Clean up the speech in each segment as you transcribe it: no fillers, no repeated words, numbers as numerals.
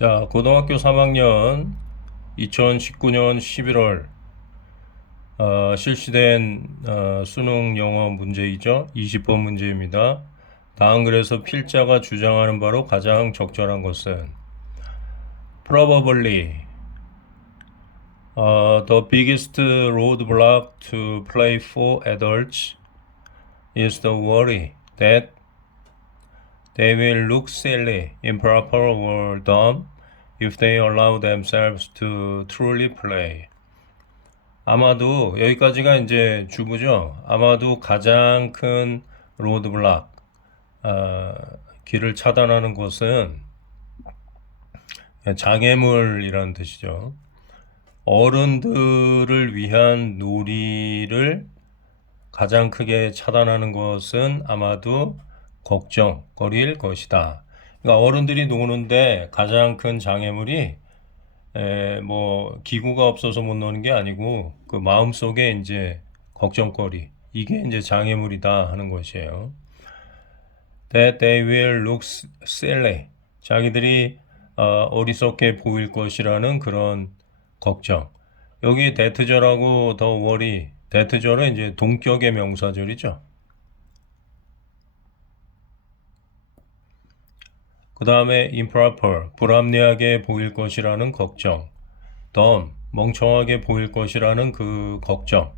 자, 고등학교 3학년 2019년 11월 실시된 수능 영어 문제이죠. 20번 문제입니다. 다음 글에서 필자가 주장하는 바로 가장 적절한 것은 Probably the biggest roadblock to play for adults is the worry that they will look silly, improper, or dumb if they allow themselves to truly play. 아마도 여기까지가 이제 주부죠. 아마도 가장 큰 로드블락, 길을 차단하는 것은 장애물이라는 뜻이죠. 어른들을 위한 놀이를 가장 크게 차단하는 것은 아마도 걱정거리일 것이다. 그러니까 어른들이 노는데 가장 큰 장애물이 뭐 기구가 없어서 못 노는 게 아니고 그 마음속에 이제 걱정거리 이게 이제 장애물이다 하는 것이에요. That they will look silly. 자기들이 어리석게 보일 것이라는 그런 걱정. 여기 that절하고 the worry. that절은 이제 동격의 명사절이죠. 그 다음에 improper, 불합리하게 보일 것이라는 걱정. dumb, 멍청하게 보일 것이라는 그 걱정.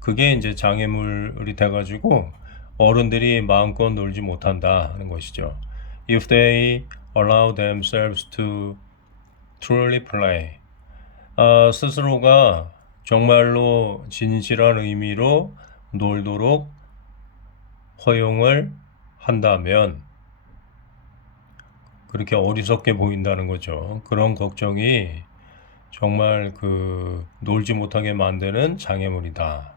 그게 이제 장애물이 돼가지고 어른들이 마음껏 놀지 못한다 하는 것이죠. If they allow themselves to truly play. 스스로가 정말로 진실한 의미로 놀도록 허용을 한다면 그렇게 어리석게 보인다는 거죠. 그런 걱정이 정말 놀지 못하게 만드는 장애물이다.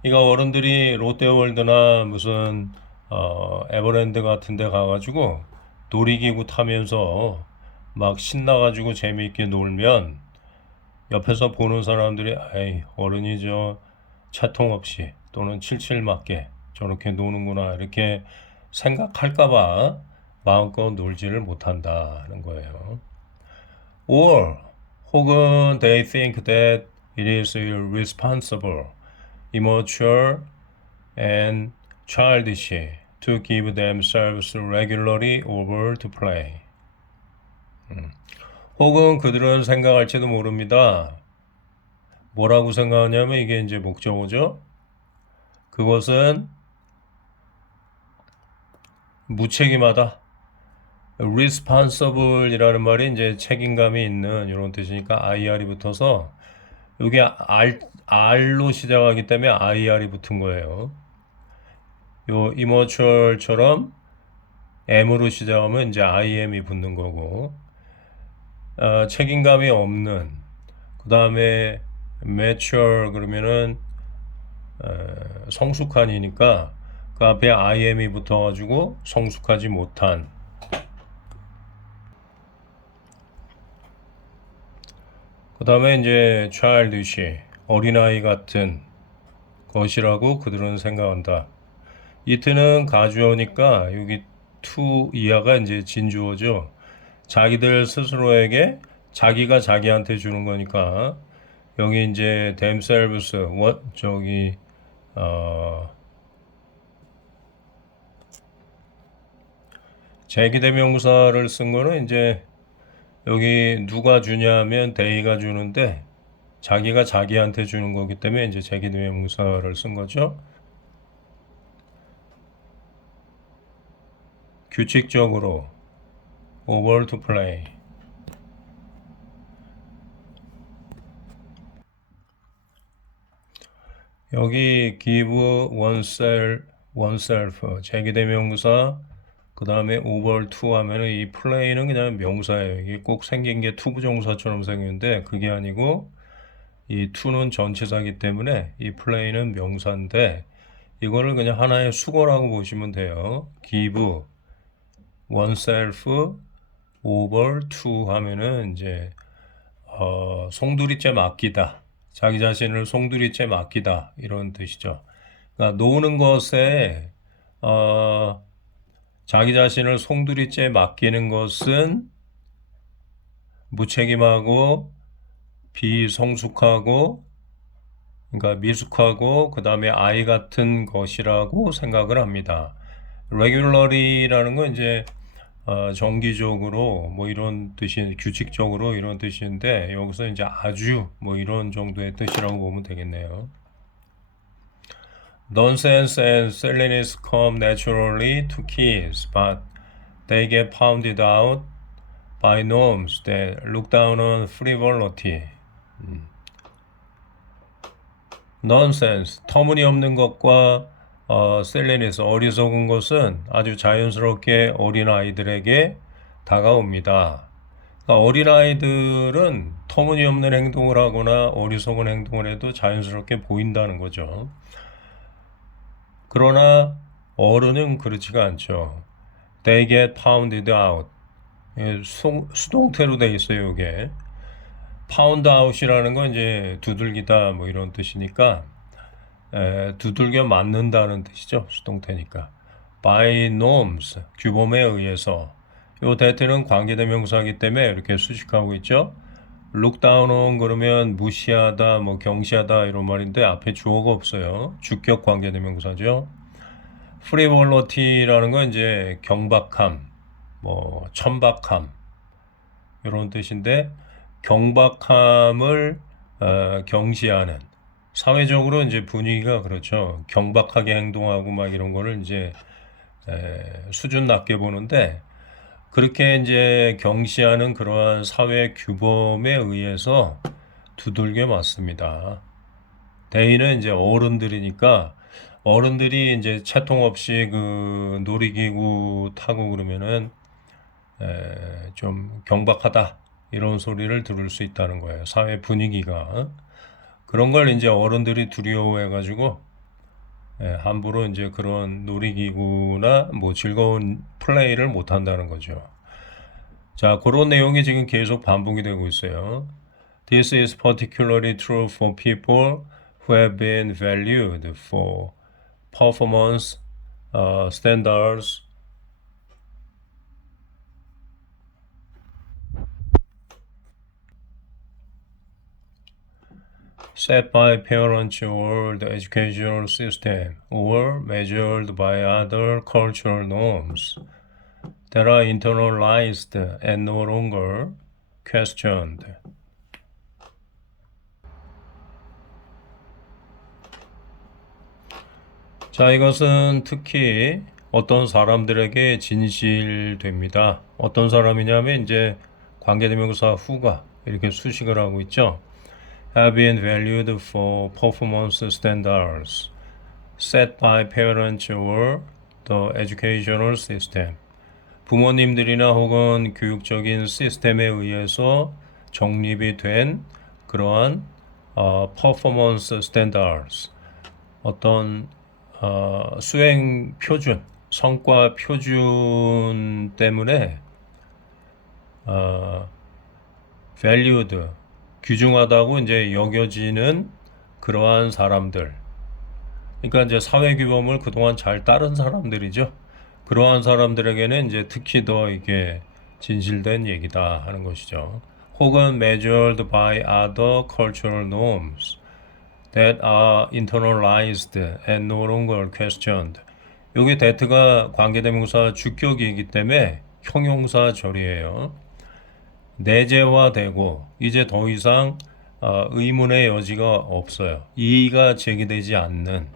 그러니까 어른들이 롯데월드나 무슨 에버랜드 같은 데 가가지고 놀이기구 타면서 막 신나가지고 재미있게 놀면 옆에서 보는 사람들이 에이 어른이 저 차통 없이 또는 칠칠 맞게 저렇게 노는구나 이렇게 생각할까봐 마음껏 놀지를 못한다는 거예요. Or 혹은 they think that it is irresponsible, immature, and childish to give themselves regularly over to play. 혹은 그들은 생각할지도 모릅니다. 뭐라고 생각하냐면 이게 이제 목적어죠. 그것은 무책임하다. responsible이라는 말이 이제 책임감이 있는 이런 뜻이니까 IR이 붙어서 여기 R로 시작하기 때문에 IR이 붙은 거예요. 요 immatur처럼 M으로 시작하면 이제 IM이 붙는 거고 책임감이 없는 그 다음에 mature 그러면은 성숙한이니까 그 앞에 IM이 붙어가지고 성숙하지 못한 그 다음에 이제 childish 어린아이 같은 것이라고 그들은 생각한다. 이트는 가주어니까 여기 to 이하가 이제 진주어죠. 자기들 스스로에게 자기가 자기한테 주는 거니까 여기 이제 themselves 저기 제기대명사를 쓴 거는 이제 여기 누가 주냐면 they가 주는데 자기가 자기한테 주는 거기 때문에 이제 제기대명사를 쓴 거죠. 규칙적으로 over to play. 여기 give oneself 제기대명사 그 다음에 over to 하면은 이 play는 그냥 명사예요. 이게 꼭 생긴 게 투부정사처럼 생겼는데 그게 아니고 이 to는 전치사이기 때문에 이 play는 명사인데 이거를 그냥 하나의 수거라고 보시면 돼요. give oneself over to 하면은 이제 송두리째 맡기다. 자기 자신을 송두리째 맡기다. 이런 뜻이죠. 그러니까 노는 것에 자기 자신을 송두리째 맡기는 것은 무책임하고 비성숙하고 그러니까 미숙하고 그 다음에 아이 같은 것이라고 생각을 합니다. regularly라는 건 이제 정기적으로 뭐 이런 뜻이 규칙적으로 이런 뜻인데 여기서 이제 아주 뭐 이런 정도의 뜻이라고 보면 되겠네요. Nonsense and silliness come naturally to kids, but they get pounded out by norms that look down on frivolity. Nonsense, 터무니없는 것과 silliness, 어리석은 것은 아주 자연스럽게 어린 아이들에게 다가옵니다. 그러니까 어린 아이들은 터무니없는 행동을 하거나 어리석은 행동을 해도 자연스럽게 보인다는 거죠. 그러나 어른은 그렇지가 않죠. They get pounded out. 수동태로 돼 있어요, 이게. pound out이라는 건 이제 두들기다 뭐 이런 뜻이니까 두들겨 맞는다는 뜻이죠. 수동태니까. by norms, 규범에 의해서. 요 대체는 관계대명사이기 때문에 이렇게 수식하고 있죠. look down on 그러면 무시하다, 뭐 경시하다 이런 말인데 앞에 주어가 없어요. 주격 관계대명사죠. frivolity라는 건 이제 경박함, 뭐 천박함 이런 뜻인데 경박함을 경시하는 사회적으로 이제 분위기가 그렇죠. 경박하게 행동하고 막 이런 거를 이제 수준 낮게 보는데 그렇게 이제 경시하는 그러한 사회 규범에 의해서 두들겨 맞습니다. 대인은 이제 어른들이니까 어른들이 이제 채통 없이 그 놀이기구 타고 그러면은 좀 경박하다 이런 소리를 들을 수 있다는 거예요. 사회 분위기가 그런 걸 이제 어른들이 두려워해가지고 함부로 이제 그런 놀이기구나 뭐 즐거운 플레이를 못 한다는 거죠. 자, 그런 내용이 지금 계속 반복이 되고 있어요. This is particularly true for people who have been valued for performance standards set by parents or the educational system or measured by other cultural norms that are internalized and no longer questioned. 자, 이것은 특히 어떤 사람들에게 진실됩니다. 어떤 사람이냐면 이제 관계대명사 who가 이렇게 수식을 하고 있죠. Have been valued for performance standards set by parents or the educational system. 부모님들이나 혹은 교육적인 시스템에 의해서 정립이 된 그러한 performance standards, 어떤 수행 표준, 성과 표준 때문에 valued, 귀중하다고 이제 여겨지는 그러한 사람들. 그러니까 이제 사회 규범을 그동안 잘 따른 사람들이죠. 그러한 사람들에게는 이제 특히 더 이게 진실된 얘기다 하는 것이죠. 혹은 measured by other cultural norms that are internalized and no longer questioned. 여기 that가 관계대명사 주격이기 때문에 형용사 절이에요. 내재화되고 이제 더 이상 의문의 여지가 없어요. 이의가 제기되지 않는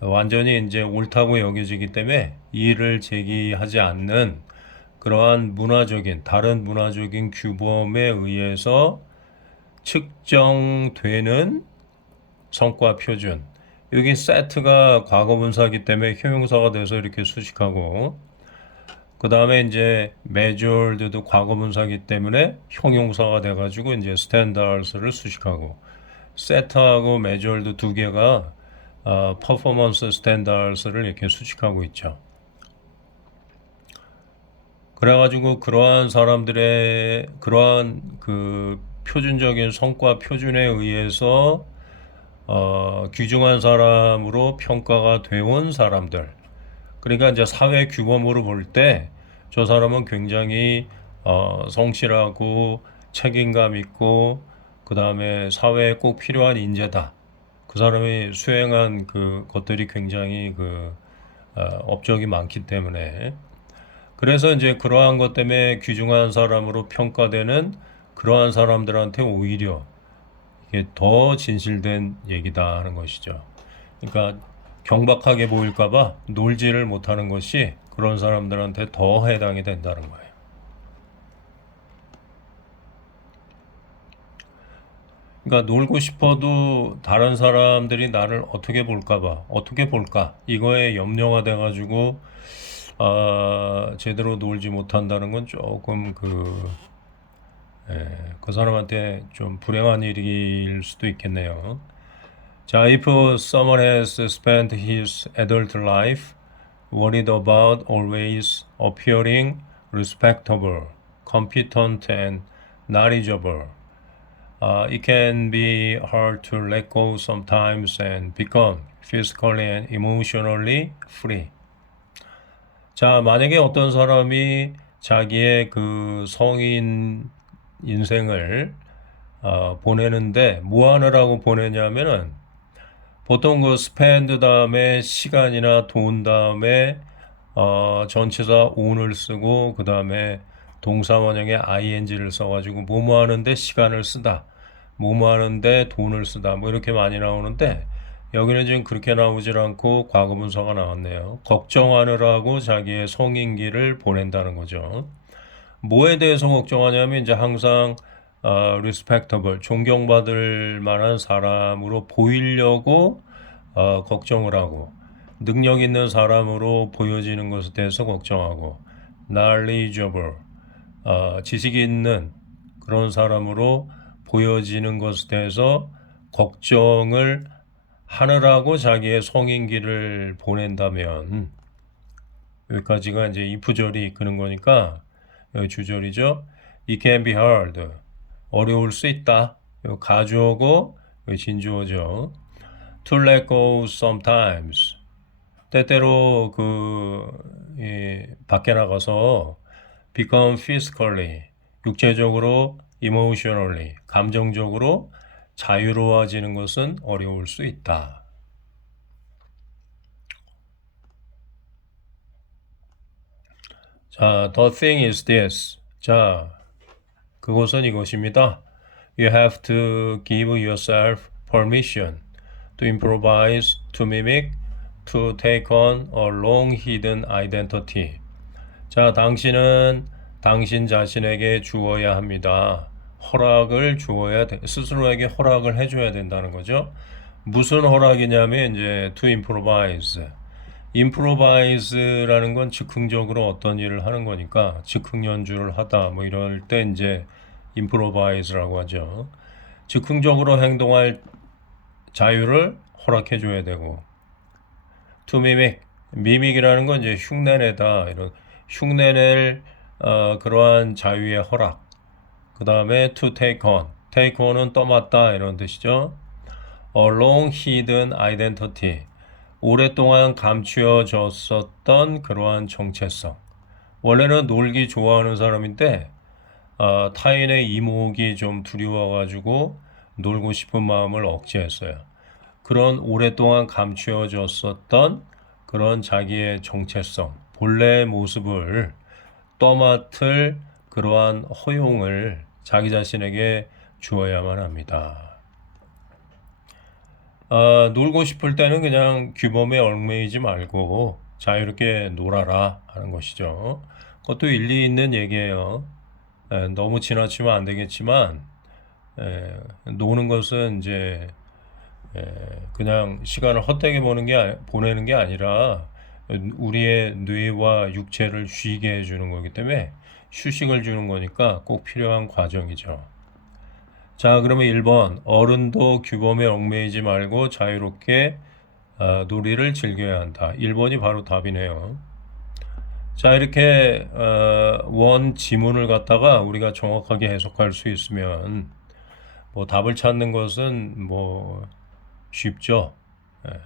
완전히 이제 옳다고 여겨지기 때문에 이의를 제기하지 않는 그러한 문화적인 다른 문화적인 규범에 의해서 측정되는 성과 표준. 여기 set가 과거분사이기 때문에 형용사가 돼서 이렇게 수식하고 그 다음에 이제 measured도 과거분사이기 때문에 형용사가 돼가지고 이제 standards를 수식하고 set하고 measured 두 개가 performance standards를 이렇게 수식하고 있죠. 그래가지고 그러한 사람들의 그러한 그 표준적인 성과 표준에 의해서 귀중한 사람으로 평가가 되온 사람들. 그러니까 이제 사회 규범으로 볼 때 저 사람은 굉장히 성실하고 책임감 있고 그 다음에 사회에 꼭 필요한 인재다. 그 사람이 수행한 그 것들이 굉장히 업적이 많기 때문에 그래서 이제 그러한 것 때문에 귀중한 사람으로 평가되는 그러한 사람들한테 오히려 이게 더 진실된 얘기다 하는 것이죠. 그러니까 경박하게 보일까봐 놀지를 못하는 것이 그런 사람들한테 더 해당이 된다는 거예요. 그러니까 놀고 싶어도 다른 사람들이 나를 어떻게 볼까봐, 어떻게 볼까, 이거에 염려가 돼가지고, 제대로 놀지 못한다는 건 조금 그 사람한테 좀 불행한 일일 수도 있겠네요. 자, if someone has spent his adult life worried about always appearing respectable, competent, and knowledgeable, it can be hard to let go sometimes and become physically and emotionally free. 자, 만약에 어떤 사람이 자기의 그 성인 인생을 보내는데 뭐 하느라고 보내냐면은 보통 그 스펜드 다음에 시간이나 돈 다음에 전치사 on을 쓰고 그 다음에 동사 원형에 ing를 써가지고 뭐뭐 하는데 시간을 쓰다, 뭐뭐 하는데 돈을 쓰다, 뭐 이렇게 많이 나오는데 여기는 지금 그렇게 나오질 않고 과거분사가 나왔네요. 걱정하느라고 자기의 성인기를 보낸다는 거죠. 뭐에 대해서 걱정하냐면 이제 항상 respectable, 존경받을 만한 사람으로 보이려고 걱정을 하고 능력 있는 사람으로 보여지는 것에 대해서 걱정하고 knowledgeable, 지식이 있는 그런 사람으로 보여지는 것에 대해서 걱정을 하느라고 자기의 성인기를 보낸다면 여기까지가 이제 이프절이 이끄는 거니까 여기 주절이죠. It can be hard. 어려울 수 있다. 여기 가주어고 여기 진주어죠. To let go sometimes. 때때로 밖에 나가서 become physically, 육체적으로, emotionally, 감정적으로 자유로워지는 것은 어려울 수 있다. 자, the thing is this. 자, 그것은 이것입니다. You have to give yourself permission to improvise, to mimic, to take on a long hidden identity. 자, 당신은 당신 자신에게 주어야 합니다. 허락을 주어야 돼. 스스로에게 허락을 해줘야 된다는 거죠. 무슨 허락이냐면 이제 to improvise. improvise라는 건 즉흥적으로 어떤 일을 하는 거니까 즉흥 연주를 하다 뭐 이럴 때 이제 improvise라고 하죠. 즉흥적으로 행동할 자유를 허락해 줘야 되고 to mimic, mimic이라는 건 이제 흉내내다 이런 흉내낼 그러한 자유의 허락. 그 다음에 to take on, take on은 떠맡다 이런 뜻이죠. A long hidden identity, 오랫동안 감추어졌었던 그러한 정체성. 원래는 놀기 좋아하는 사람인데 타인의 이목이 좀 두려워가지고 놀고 싶은 마음을 억제했어요. 그런 오랫동안 감추어졌었던 그런 자기의 정체성, 본래의 모습을 떠맡을 그러한 허용을 자기 자신에게 주어야만 합니다. 놀고 싶을 때는 그냥 규범에 얽매이지 말고 자유롭게 놀아라 하는 것이죠. 그것도 일리 있는 얘기예요. 너무 지나치면 안 되겠지만 노는 것은 이제 그냥 시간을 헛되게 보내는 게 아니라 우리의 뇌와 육체를 쉬게 해주는 거기 때문에 휴식을 주는 거니까 꼭 필요한 과정이죠. 자, 그러면 1번. 어른도 규범에 얽매이지 말고 자유롭게 놀이를 즐겨야 한다. 1번이 바로 답이네요. 자, 이렇게 원 지문을 갖다가 우리가 정확하게 해석할 수 있으면 뭐 답을 찾는 것은 뭐 쉽죠. 예.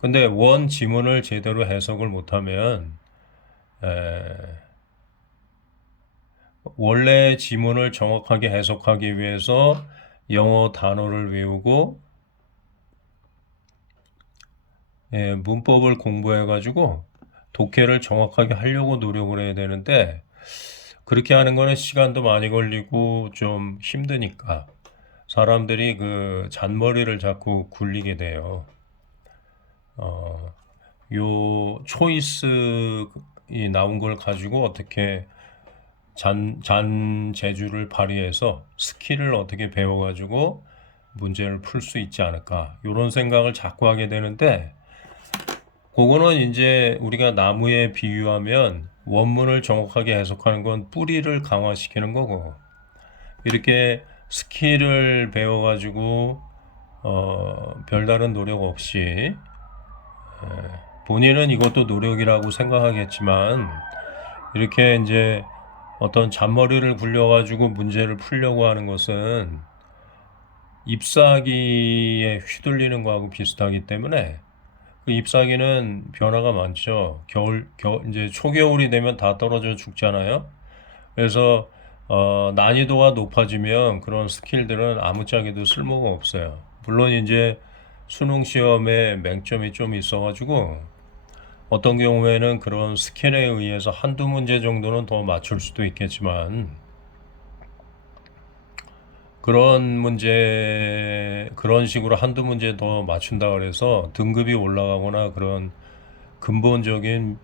근데 원 지문을 제대로 해석을 못하면 원래 지문을 정확하게 해석하기 위해서 영어 단어를 외우고 문법을 공부해가지고 독해를 정확하게 하려고 노력을 해야 되는데 그렇게 하는 거는 시간도 많이 걸리고 좀 힘드니까 사람들이 그 잔머리를 자꾸 굴리게 돼요. 어, 요 초이스이 나온 걸 가지고 어떻게 잔재주를 발휘해서 스킬을 어떻게 배워가지고 문제를 풀 수 있지 않을까. 이런 생각을 자꾸 하게 되는데, 그거는 이제 우리가 나무에 비유하면 원문을 정확하게 해석하는 건 뿌리를 강화시키는 거고, 이렇게 스킬을 배워가지고, 별다른 노력 없이, 본인은 이것도 노력이라고 생각하겠지만, 이렇게 이제 어떤 잔머리를 굴려가지고 문제를 풀려고 하는 것은 잎사귀에 휘둘리는 거하고 비슷하기 때문에 그 잎사귀는 변화가 많죠. 이제 초겨울이 되면 다 떨어져 죽잖아요. 그래서 난이도가 높아지면 그런 스킬들은 아무짝에도 쓸모가 없어요. 물론 이제 수능 시험에 맹점이 좀 있어가지고 어떤 경우에는 그런 스킬에 의해서 한두 문제 정도는 더 맞출 수도 있겠지만 그런 식으로 한두 문제 더 맞춘다 그래서 등급이 올라가거나 그런 근본적인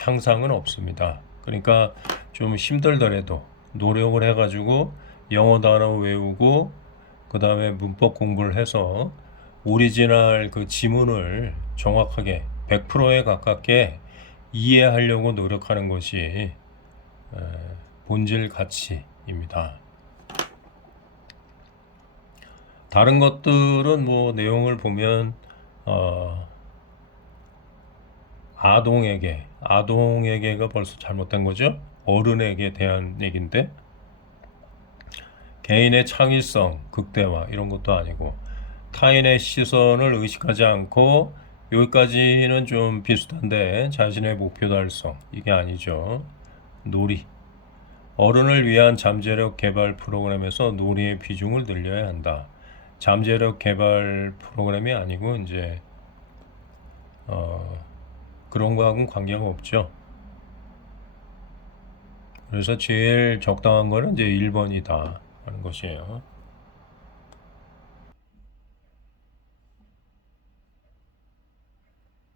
향상은 없습니다. 그러니까 좀 힘들더라도 노력을 해가지고 영어 단어 외우고 그 다음에 문법 공부를 해서 오리지널 그 지문을 정확하게 100%에 가깝게 이해하려고 노력하는 것이 본질 가치입니다. 다른 것들은 뭐 내용을 보면 어, 아동에게가 벌써 잘못된 거죠. 어른에게 대한 얘기인데 개인의 창의성, 극대화 이런 것도 아니고 타인의 시선을 의식하지 않고 여기까지는 좀 비슷한데 자신의 목표 달성 이게 아니죠. 놀이. 어른을 위한 잠재력 개발 프로그램에서 놀이의 비중을 늘려야 한다. 잠재력 개발 프로그램이 아니고 이제 그런 거하고는 관계가 없죠. 그래서 제일 적당한 거는 이제 1번이다 하는 것이에요.